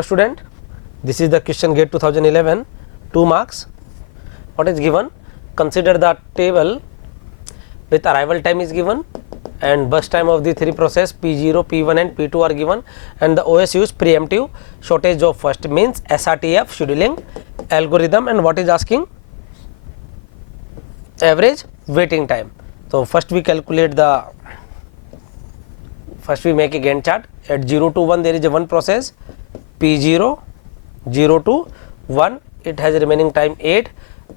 Hello student, this is the question GATE 2011, 2 marks. What is given? Consider the table with arrival time is given and burst time of the three process P0, P1 and P2 are given, and the OS use preemptive shortage of first means SRTF scheduling algorithm, and what is asking? Average waiting time. So first we calculate the, first we make a Gantt chart. At 0 to 1 there is a one process P0, 0 to 1, it has remaining time 8.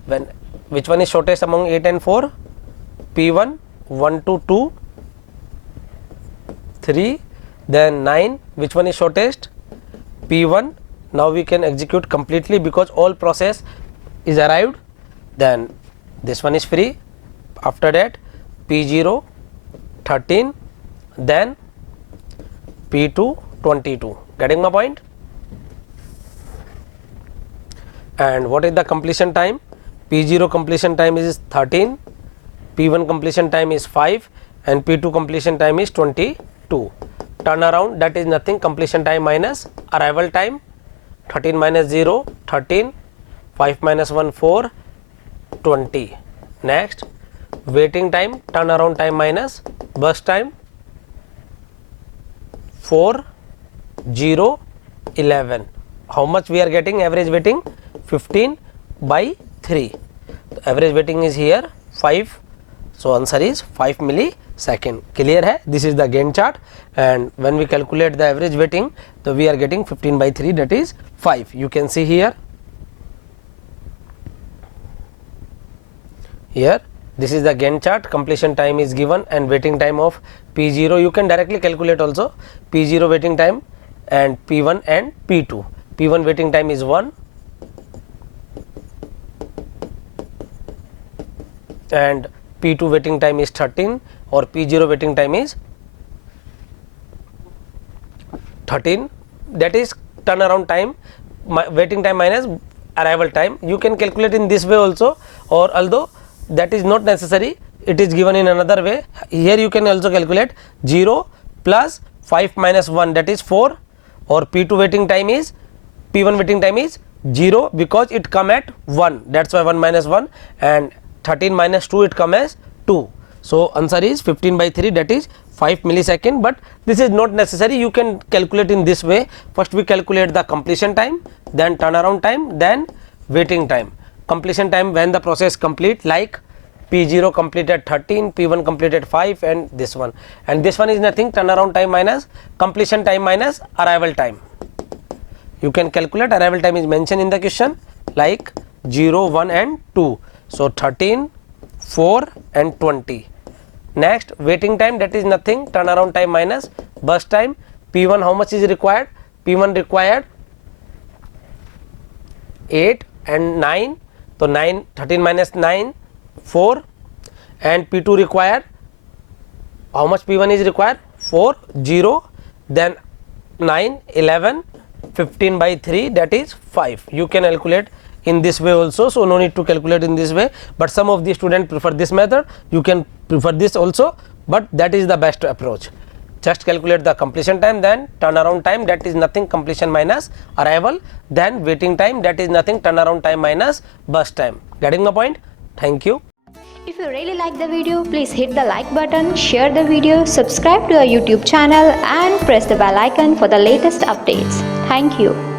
When which one is shortest among 8 and 4? P1, 1 to 2, 3, then 9, which one is shortest? P1. Now we can execute completely because all process is arrived, then this one is free. After that P0, 13, then P2, 22. Getting my point? And what is the completion time? P0 completion time is 13, P1 completion time is 5 and P2 completion time is 22. Turnaround, that is nothing, completion time minus arrival time. 13 minus 0, 13, 5 minus 1, 4, 20. Next, waiting time, turnaround time minus burst time, 4, 0, 11. How much we are getting? Average waiting 15 by 3. The average waiting is here 5. So answer is 5 millisecond. Clear hai? This is the Gantt chart, and when we calculate the average waiting, so we are getting 15 by 3, that is 5. You can see here. Here this is the Gantt chart. Completion time is given and waiting time of P0. You can directly calculate also P0 waiting time and P1 and P2. P1 waiting time is 1 and P2 waiting time is 13, or P0 waiting time is 13, that is turnaround time, waiting time minus arrival time. You can calculate in this way also, or although that is not necessary, it is given in another way. Here you can also calculate 0 plus 5 minus 1, that is 4, or P2 waiting time is, P1 waiting time is 0 because it come at 1, that's why 1 minus 1, and 13 minus 2 it come as 2. So answer is 15 by 3, that is 5 millisecond, but this is not necessary. You can calculate in this way. First we calculate the completion time, then turnaround time, then waiting time. Completion time when the process complete, like P0 completed 13, P1 completed 5 and this one. And this one is nothing, turnaround time minus completion time minus arrival time. You can calculate, arrival time is mentioned in the question, like 0, 1 and 2. So 13, 4 and 20. Next, waiting time, that is nothing, turnaround time minus burst time. P1 how much is required? P1 required 8 and 9. So 9, 13 minus 9, 4, and P2 required, how much P1 is required? 4, 0, then 9, 11, 15 by 3, that is 5. You can calculate in this way also, so no need to calculate in this way, but some of the students prefer this method. You can prefer this also, but that is the best approach. Just calculate the completion time, then turnaround time, that is nothing, completion minus arrival, then waiting time, that is nothing, turnaround time minus burst time. Getting my point? Thank you. If you really like the video, please hit the like button, share the video, subscribe to our YouTube channel and press the bell icon for the latest updates. Thank you.